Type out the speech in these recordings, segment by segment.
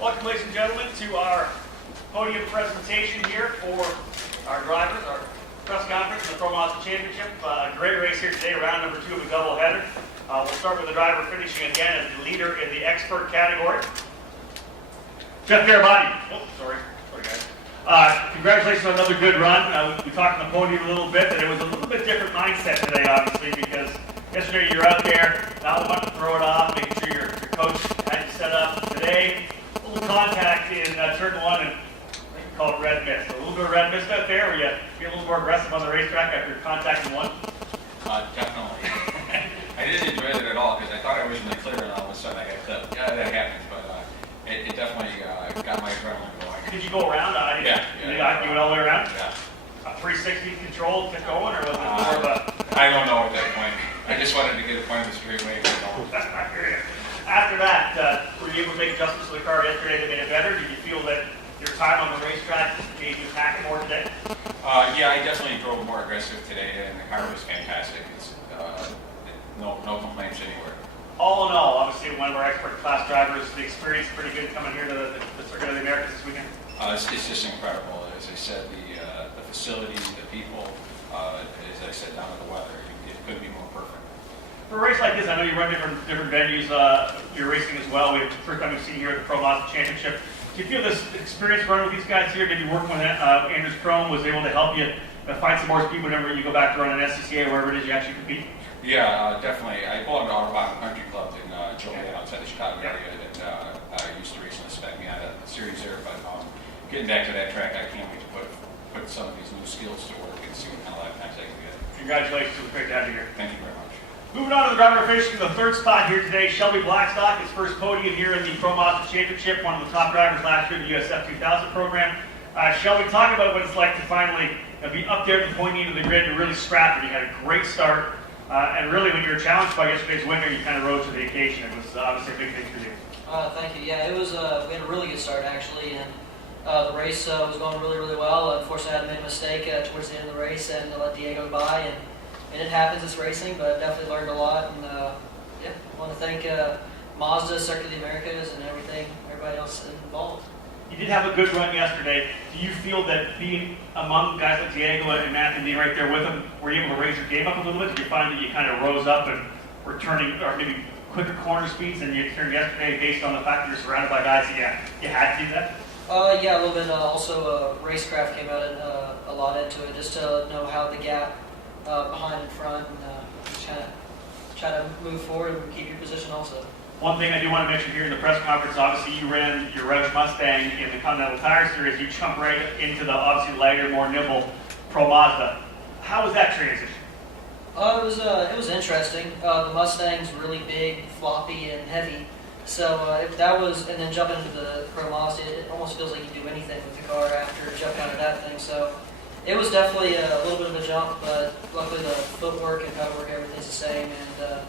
Welcome, ladies and gentlemen, to our podium presentation here for our drivers, our press conference, the Pro Mazda Championship. A great race here today, round number 2 of a doubleheader. We'll start with the driver finishing again as the leader in the expert category. Pyke Pearbody. Oh, sorry guys. Congratulations on another good run. We talked on the podium a little bit that it was a little bit different mindset today, obviously, because yesterday you're out there, not wanting to throw it off, making sure your coach had you set up. Today, a little contact in turn 1, and I think you call it red mist. A little bit of red mist out there where you be a little more aggressive on the racetrack after contacting one. Definitely. I didn't enjoy it at all because I thought I was in the clear and all of a sudden I got clipped. Yeah, that happens, but it definitely got my adrenaline going. Did you go around? Yeah. You went all the way around? Yeah. 360 control, kept going, or was it more of a... I don't know at that point. I just wanted to get a point of the straightaway and go. After that, were you able to make adjustments to the car yesterday that made it better? Did you feel that your time on the racetrack gave you pack more today? Yeah, I definitely drove more aggressive today, and the car was fantastic. It's no complaints anywhere. All in all, obviously one of our expert class drivers, the experience is pretty good coming here to the Circuit of the Americas this weekend. It's just incredible. As I said, the facilities, the people, as I said, down to the weather, it couldn't be more perfect. For a race like this, I know you run different venues. You're racing as well. It's the first time we've seen you here at the Pro Mazda Championship. Do you feel this experience running with these guys here, maybe working with Andrews Chrome, was able to help you find some more speed whenever you go back to run an SCCA, wherever it is you actually compete? Yeah, definitely. I belong to Autobahn Country Club in Joliet, outside the Chicago area, and I used to race in the spec me out a series there. But getting back to that track, I can't wait to put some of these new skills to work and see what kind of lap times I can get. Congratulations. It was great to have you here. Thank you very much. Moving on to the driver finishing the 3rd spot here today, Shelby Blackstock, his first podium here in the Pro Mazda Championship, one of the top drivers last year in the USF 2000 program. Shelby, talk about what it's like to finally be up there at the pointy end of the grid and really scrap it. You had a great start, and really when you were challenged by yesterday's winner, you kind of rose to the occasion. It was obviously a big thing for you. Thank you. Yeah, it was. We had a really good start actually, and the race was going really, really well. Unfortunately, I had made a mistake towards the end of the race and let Diego by, and it happens. It's racing, but definitely learned a lot. And yeah, I want to thank Mazda, Circuit of the Americas, and everybody else involved. You did have a good run yesterday. Do you feel that being among guys like Diego and Matthew being right there with them, were you able to raise your game up a little bit? Did you find that you kind of rose up and were turning, or maybe quicker corner speeds than you turned yesterday based on the fact that you're surrounded by guys that you had to do that? Yeah, a little bit. Also, racecraft came out and a lot into it, just to know how the gap behind and front, and just kind of try to move forward and keep your position also. One thing I do want to mention here in the press conference, obviously you ran your Roush Mustang in the Continental Tire Series. You jumped right into the obviously lighter, more nimble Pro Mazda. How was that transition? It was interesting. The Mustang's really big, floppy, and heavy. So if that was, and then jumping into the Pro Mazda, it almost feels like you do anything with the car after jumping out of that thing. So it was definitely a little bit of a jump, but luckily the footwork and pedal work, everything's the same. And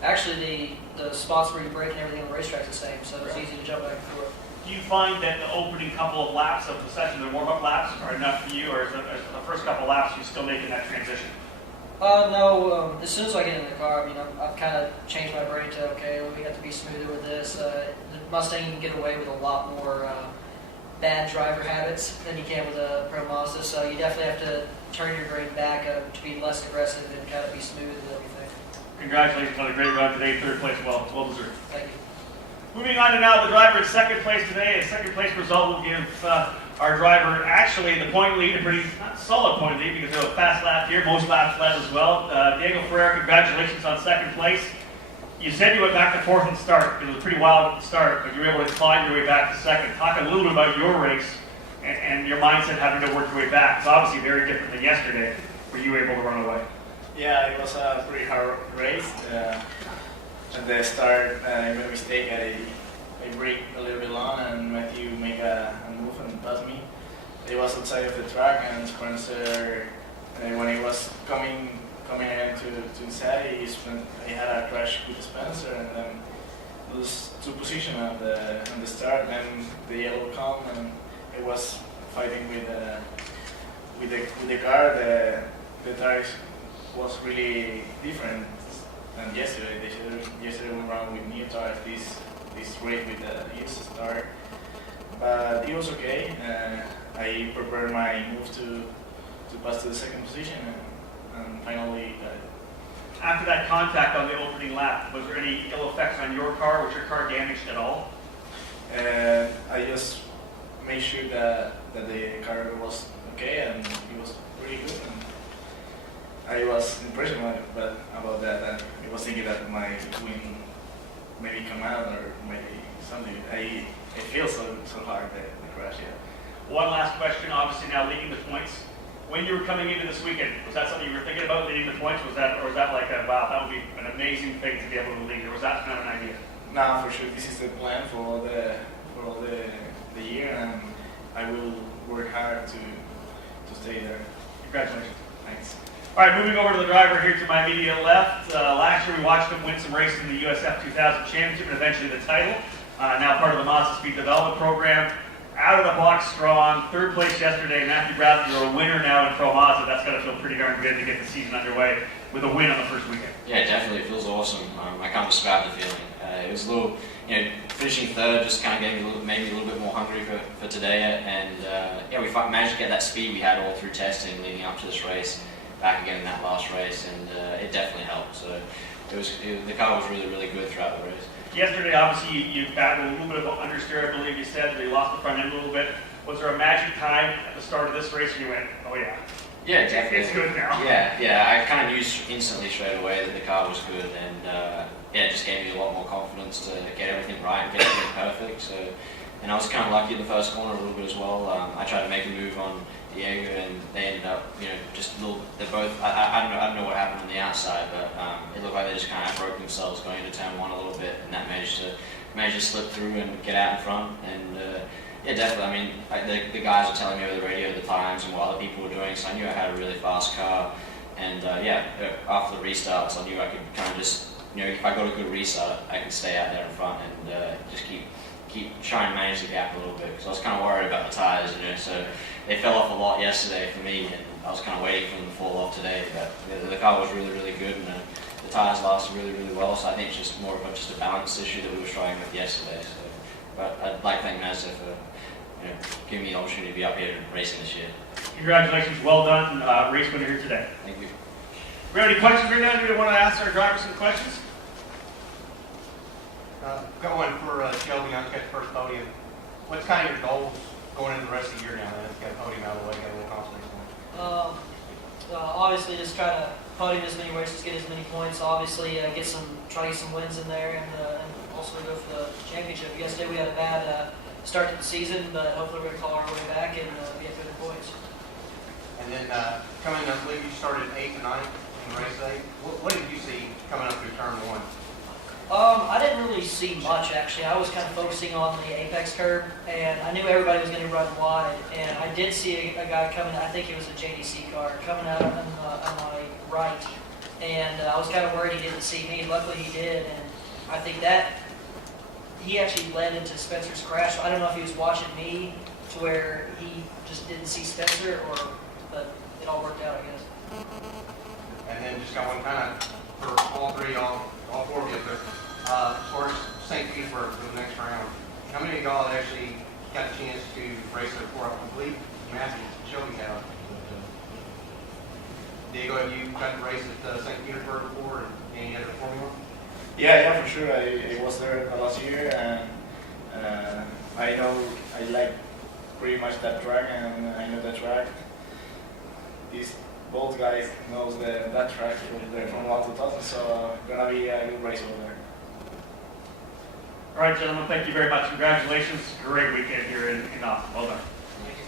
actually the spots where you brake and everything on the racetrack's the same, so it's easy to jump back and forth. Do you find that the opening couple of laps of the session, the warm-up laps, are enough for you, or is the first couple of laps you still making that transition? No, as soon as I get in the car, I mean, I've kind of changed my brain to, okay, well, we have to be smoother with this. The Mustang, you can get away with a lot more bad driver habits than you can with a Pro Mazda, so you definitely have to turn your brain back to be less aggressive and kind of be smooth with everything. Congratulations on a great run today, 3rd place, well deserved. Thank you. Moving on to now the driver in 2nd place today. A 2nd place result will give our driver actually the point lead, a pretty not solid point lead because they have a fast lap here, most laps led as well. Diego Ferreira, congratulations on 2nd place. You said you went back to 4th and start. It was a pretty wild start, but you were able to climb your way back to 2nd. Talk a little bit about your race and your mindset having to work your way back. It's obviously very different than yesterday, where you were able to run away. Yeah, it was a pretty hard race. At the start, I made a mistake. I braked a little bit long, and Matthew made a move and passed me. It was outside of the track, and Spencer, when he was coming in to inside, he had a crash with Spencer, and then lose 2 positions on the start. Then the yellow come, and it was fighting with the car. The tires was really different than yesterday. Yesterday we ran with new tires. This race with the used tire. but it was okay. I prepared my move to pass to the second position, and finally got it. After that contact on the opening lap, was there any ill effects on your car? Was your car damaged at all? I just made sure that the car was okay, and it was pretty good. And I was impressed about that. And I was thinking that my wing maybe come out or maybe something. I feel so hard the crash. Yeah. One last question, obviously now leading the points. When you were coming into this weekend, was that something you were thinking about, leading the points? Or was that like a, wow, that would be an amazing thing to be able to lead? Or was that kind of an idea? No, for sure. This is the plan for all the year, and I will work hard to stay there. Congratulations. Thanks. All right, moving over to the driver here to my immediate left. Last year we watched him win some races in the USF 2000 Championship and eventually the title. Now part of the Mazda Speed Development Program. Out of the box strong, third place yesterday. Matthew Bradley, you're a winner now in Pro Mazda. That's got to feel pretty darn good to get the season underway with a win on the first weekend. Yeah, definitely. It feels awesome. I can't describe the feeling. It was a little, finishing third just kind of gave me maybe a little bit more hungry for today. And we managed to get that speed we had all through testing leading up to this race back again in that last race, and it definitely helped. So the car was really, really good throughout the race. Yesterday, obviously, you battled a little bit of understeer, I believe you said. You lost the front end a little bit. Was there a magic time at the start of this race where you went, oh yeah? Yeah, definitely. It's good now. Yeah. I kind of knew instantly straight away that the car was good, and it just gave me a lot more confidence to get everything right and get everything perfect. So, and I was kind of lucky in the first corner a little bit as well. I tried to make a move on Diego, and they ended up, just a little. They're both. I don't know what happened on the outside, but it looked like they just kind of broke themselves going into turn one a little bit, and that managed to slip through and get out in front. And yeah, definitely. I mean, the guys were telling me over the radio the times and what other people were doing, so I knew I had a really fast car. And after the restarts, I knew I could kind of just, if I got a good restart, I can stay out there in front and just keep trying to manage the gap a little bit, because I was kind of worried about the tires, so they fell off a lot yesterday for me, and I was kind of waiting for them to fall off today. But the car was really, really good, and the tires lasted really, really well. So I think it's just more of a balance issue that we were struggling with yesterday. So, but I'd like to thank Mazda for giving me the opportunity to be up here racing this year. Congratulations, well done, race winner here today. Thank you. We have any questions right now? Do we want to ask our drivers some questions? Got one for Shelby on catch first podium. What's kind of your goals going into the rest of the year now? Let's get a podium out of the way, get a little confidence. Obviously, just try to podium as many races, get as many points. Obviously, try to get some wins in there, and also go for the championship. Yesterday we had a bad start to the season, but hopefully we're going to call our way back and get good points. And then coming up, I believe you started 8th or 9th in race 8. What did you see coming up through turn 1? I didn't really see much, actually. I was kind of focusing on the apex curve, and I knew everybody was going to run wide. And I did see a guy coming, I think it was a JDC car, coming out on my right. And I was kind of worried he didn't see me. Luckily he did, and I think that he actually led into Spencer's crash. I don't know if he was watching me to where he just didn't see Spencer, but it all worked out, I guess. And then just got one kind of for all four of you. As far as St. Petersburg for the next round, how many of y'all actually got a chance to race there before? I believe Matthew Shelby had. Diego, have you got to race at St. Petersburg before, and any other Formula? Yeah, for sure. I was there last year, and I like pretty much that track, and I know that track. Both guys knows that track from 2000, so gonna be a good race over there. All right, gentlemen, thank you very much. Congratulations. Great weekend here in Austin. Well done. Thank you.